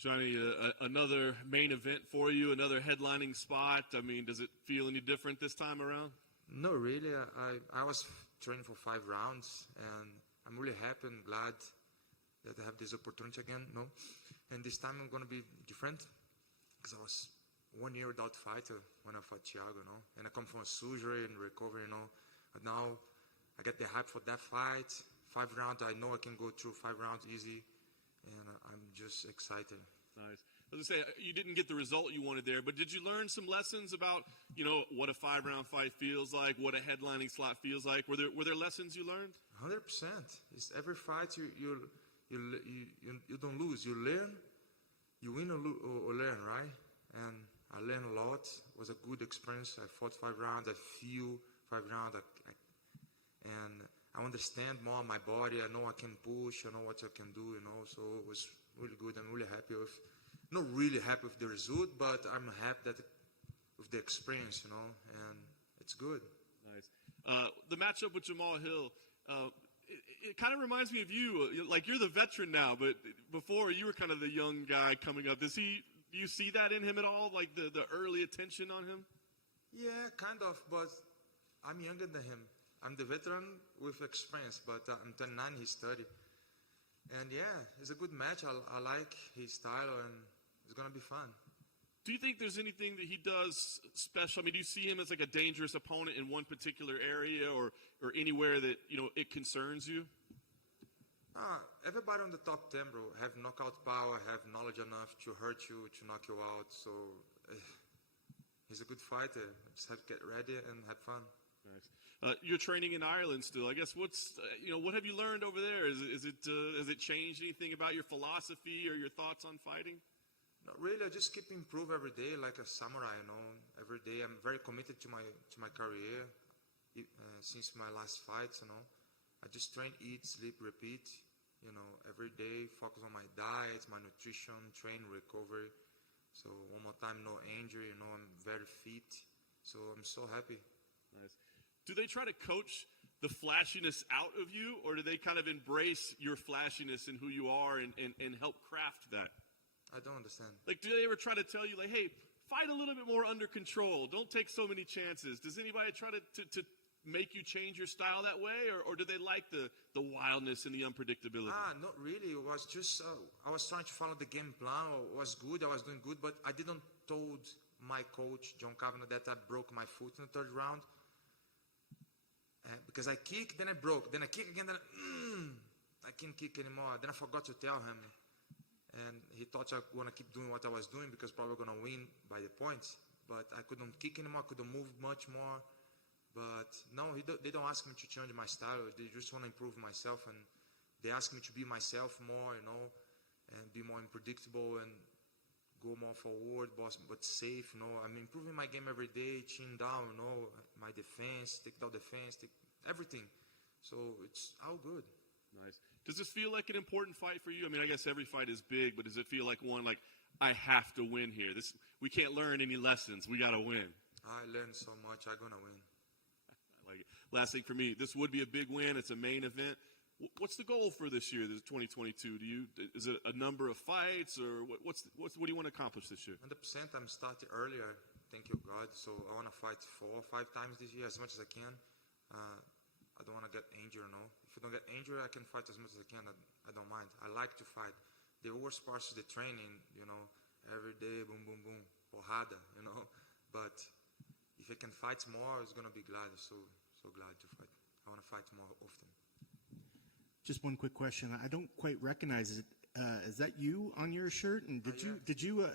Johnny, another main event for you, another headlining spot. I mean, does it feel any different this time around? No, really. I was training for 5 rounds, and I'm really happy and glad that I have this opportunity again. And this time I'm going to be different because I was 1 year without fighter when I fought Thiago, and I come from a surgery and recovery, But now I get the hype for that fight. 5 rounds, I know I can go through 5 rounds easy. And I'm just excited. Nice. I was going to say, you didn't get the result you wanted there, but did you learn some lessons about, what a 5-round fight feels like, what a headlining slot feels like? Were there lessons you learned? 100%. It's every fight you don't lose. You learn, you win or learn, right? And I learned a lot. It was a good experience. I fought 5 rounds. I feel 5 rounds. And I understand more my body. I know I can push. I know what I can do, So it was really good. I'm really happy with, not really happy with the result, but I'm happy with the experience, and it's good. Nice. The matchup with Jamal Hill, it kind of reminds me of you. Like, you're the veteran now, but before you were kind of the young guy coming up. Do you see that in him at all? Like the early attention on him? Yeah, kind of, but I'm younger than him. I'm the veteran with experience, but I'm 29, he's 30. And yeah, it's a good match. I like his style, and it's going to be fun. Do you think there's anything that he does special? I mean, do you see him as like a dangerous opponent in one particular area or anywhere that, it concerns you? Everybody on the top 10, bro, have knockout power, have knowledge enough to hurt you, to knock you out. So he's a good fighter. Just have to get ready and have fun. Nice. You're training in Ireland still. I guess what have you learned over there? Has it changed anything about your philosophy or your thoughts on fighting? Not really. I just keep improve every day like a samurai. Every day I'm very committed to my career. Since my last fights, I just train, eat, sleep, repeat. Every day focus on my diet, my nutrition, train, recovery. So one more time, no injury. I'm very fit. So I'm so happy. Nice. Do they try to coach the flashiness out of you, or do they kind of embrace your flashiness and who you are and help craft that? I don't understand. Like, do they ever try to tell you, like, hey, fight a little bit more under control. Don't take so many chances. Does anybody try to make you change your style that way, or do they like the wildness and the unpredictability? Not really. It was just, I was trying to follow the game plan. It was good. I was doing good, but I didn't told my coach, John Kavanagh, that I broke my foot in the 3rd round. Because I kicked, then I broke. Then I kick again, then I can't kick anymore. Then I forgot to tell him. And he thought I was going to keep doing what I was doing because probably going to win by the points. But I couldn't kick anymore. I couldn't move much more. But no, they don't ask me to change my style. They just want to improve myself. And they ask me to be myself more, and be more unpredictable and go more forward, but safe, I'm improving my game every day, chin down, my defense, takedown defense, everything. So it's all good. Nice. Does this feel like an important fight for you? I mean, I guess every fight is big, but does it feel like one, like, I have to win here? We can't learn any lessons. We got to win. I learned so much. I'm going to win. I like it. Last thing for me, this would be a big win. It's a main event. What's the goal for this year, this 2022? Is it a number of fights, or what do you want to accomplish this year? 100%. I'm starting earlier. Thank you, God. So I want to fight 4 or 5 times this year, as much as I can. I don't want to get injured, If I don't get injured, I can fight as much as I can. I don't mind. I like to fight. The worst part is the training, every day, boom, boom, boom, porrada, But if I can fight more, it's going to be glad. So glad to fight. I want to fight more often. Just one quick question. I don't quite recognize it. Is that you on your shirt? And did you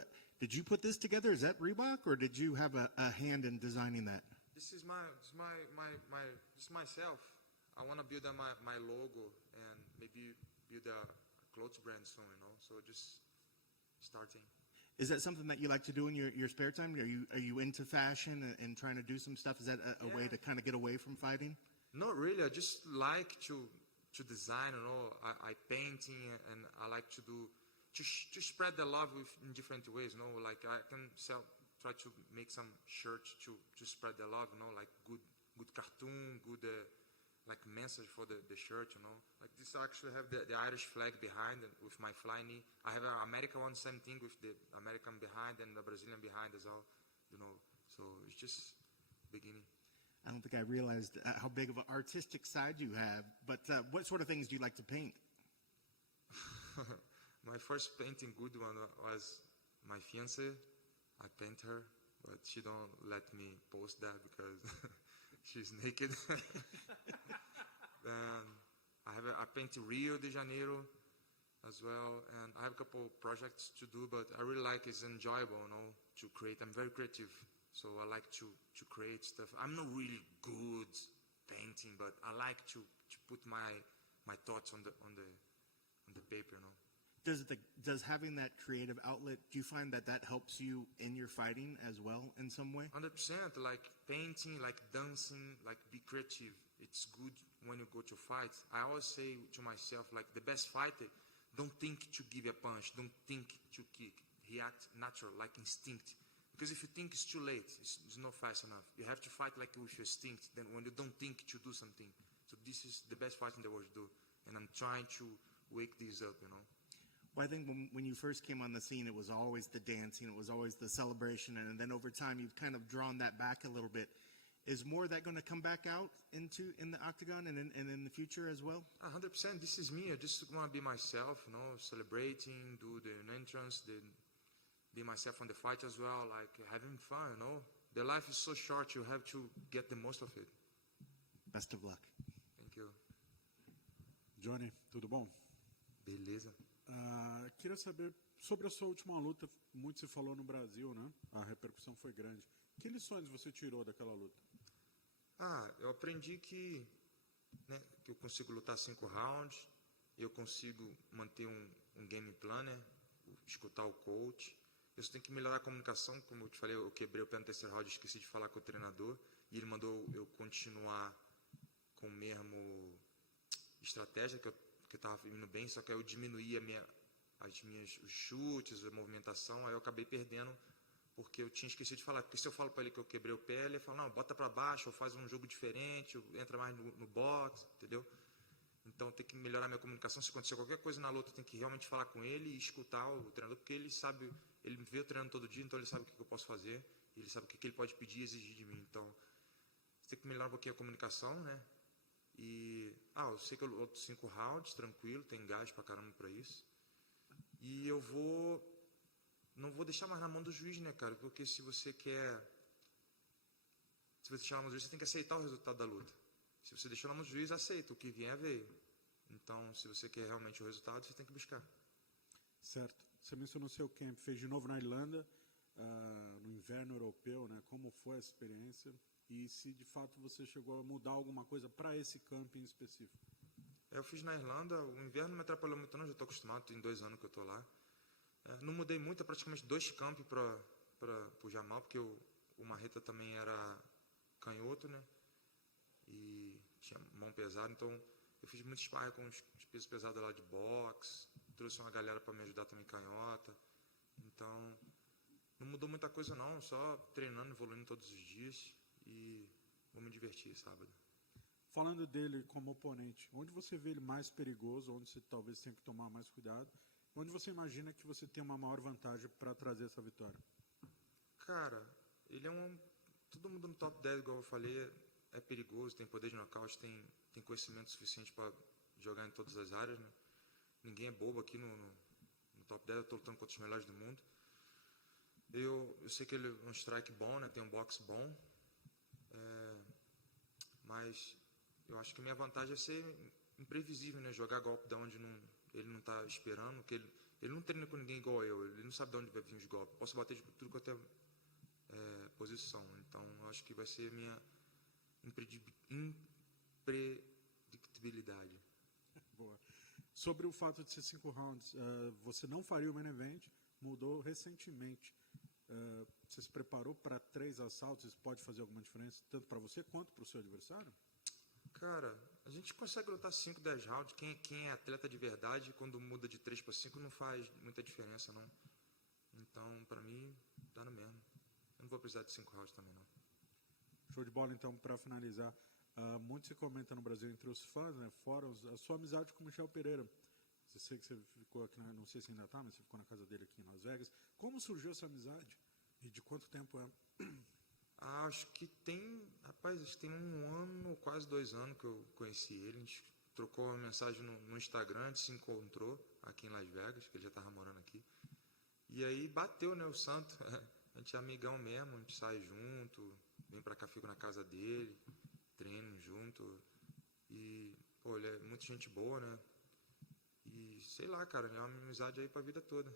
put this together? Is that Reebok, or did you have a hand in designing that? This is myself. I want to build my logo and maybe build a clothes brand soon. So just starting. Is that something that you like to do in your spare time? Are you into fashion and trying to do some stuff? Is that a way to kind of get away from fighting? Not really. I just like to design, I painting, and I like to spread the love in different ways, like I can try to make some shirts to spread the love, like good cartoon, good like message for the shirt, you know. Like this, I actually have the Irish flag behind with my fly knee. I have an American one, same thing with the American behind and the Brazilian behind as well, you know. So it's just beginning. I don't think I realized how big of an artistic side you have. But what sort of things do you like to paint? My first painting good one was my fiancée. I paint her, but she don't let me post that because she's naked. And I paint Rio de Janeiro as well, and I have a couple projects to do, but I really like it's enjoyable, you know, to create. I'm very creative, so I like to create stuff. I'm not really good painting, but I like to put my thoughts on the paper, you know. Does having that creative outlet, do you find that helps you in your fighting as well in some way? 100%, like painting, like dancing, like be creative. It's good when you go to fight. I always say to myself, like the best fighter, don't think to give a punch, don't think to kick. React natural, like instinct. Because if you think it's too late, it's not fast enough. You have to fight like with your instinct, then when you don't think to do something. So this is the best fight in the world to do. And I'm trying to wake this up, you know. Well, I think when you first came on the scene, it was always the dancing, it was always the celebration, and then over time you've kind of drawn that back a little bit. Is more of that going to come back out in the octagon and in the future as well? 100%. This is me. I just want to be myself, you know, celebrating, do the entrance, be myself on the fight as well, like having fun, you know. The life is so short, you have to get the most of it. Best of luck. Thank you. Johnny, tudo bom? Beleza. Queria saber sobre a sua última luta. Muito se falou no Brasil, né? A repercussão foi grande. Que lições você tirou daquela luta? Eu aprendi que eu consigo lutar 5 rounds, eu consigo manter um game plan, né? Escutar o coach. Eu só tenho que melhorar a comunicação, como eu te falei, eu quebrei o pé no terceiro round, esqueci de falar com o treinador, e ele mandou eu continuar com o mesmo estratégia que eu estava indo bem, só que aí eu diminuí os chutes, a movimentação, aí eu acabei perdendo, porque eu tinha esquecido de falar, porque se eu falo para ele que eu quebrei o pé, ele fala, não, bota para baixo, ou faz um jogo diferente, ou entra mais no box, entendeu? Então tem que melhorar minha comunicação, se acontecer qualquer coisa na luta, tem que realmente falar com ele e escutar o treinador, porque ele sabe, ele me vê treinando todo dia, então ele sabe o que eu posso fazer, ele sabe o que ele pode pedir e exigir de mim, então tem que melhorar um pouquinho a comunicação, né? E, eu sei que eu luto 5 rounds, tranquilo, tem gás pra caramba pra isso. E eu não vou deixar mais na mão do juiz, né, cara? Porque se você deixar na mão do juiz, você tem que aceitar o resultado da luta. Se você deixou na mão do juiz, aceita, o que vier, veio. Então, se você quer realmente o resultado, você tem que buscar. Certo. Você mencionou seu camp, fez de novo na Irlanda, no inverno europeu, né? Como foi a experiência? E se de fato você chegou a mudar alguma coisa para esse camping específico? Eu fiz na Irlanda, o inverno não me atrapalhou muito não, já estou acostumado, tem 2 anos que eu estou lá. Não mudei muito, é praticamente 2 campos para o Jamal, porque o Marreta também era canhoto, né? E tinha mão pesada, então eu fiz muito sparring com os pesos pesados lá de boxe, trouxe uma galera para me ajudar também canhota. Então, não mudou muita coisa não, só treinando, evoluindo todos os dias. E vou me divertir sábado. Falando dele como oponente, onde você vê ele mais perigoso, onde você talvez tenha que tomar mais cuidado, onde você imagina que você tem uma maior vantagem para trazer essa vitória? Cara, ele é todo mundo no top 10, igual eu falei, é perigoso, tem poder de nocaute, tem conhecimento suficiente para jogar em todas as áreas, né? Ninguém é bobo aqui no top 10, eu estou lutando contra os melhores do mundo. Eu sei que ele é um strike bom, né? Tem um boxe bom. Mas eu acho que minha vantagem é ser imprevisível, né? Jogar golpe de onde ele não está esperando, que ele não treina com ninguém igual eu, ele não sabe de onde vai vir os golpes. Posso bater de tudo quanto é posição, então eu acho que vai ser minha impredictibilidade. Boa. Sobre o fato de ser 5 rounds, você não faria o main event, mudou recentemente. Você se preparou para 3 assaltos? Isso pode fazer alguma diferença, tanto para você quanto para o seu adversário? Cara, a gente consegue lutar 5, 10 rounds. Quem é atleta de verdade, quando muda de 3 para 5, não faz muita diferença, não. Então, para mim, tá no mesmo. Eu não vou precisar de 5 rounds também, não. Show de bola, então, para finalizar. Muito se comenta no Brasil entre os fãs, né, fóruns, a sua amizade com o Michel Pereira. Eu sei que você ficou aqui, não sei se ainda está, mas você ficou na casa dele aqui em Las Vegas. Como surgiu essa amizade? E de quanto tempo é? Acho que tem 1 ano, quase 2 anos que eu conheci ele. A gente trocou uma mensagem no Instagram, a gente se encontrou aqui em Las Vegas, que ele já estava morando aqui. E aí bateu, né, o santo. A gente é amigão mesmo, a gente sai junto, vem pra cá, fico na casa dele, treino junto. E, pô, ele é muita gente boa, né? E sei lá, cara, é uma amizade aí pra vida toda.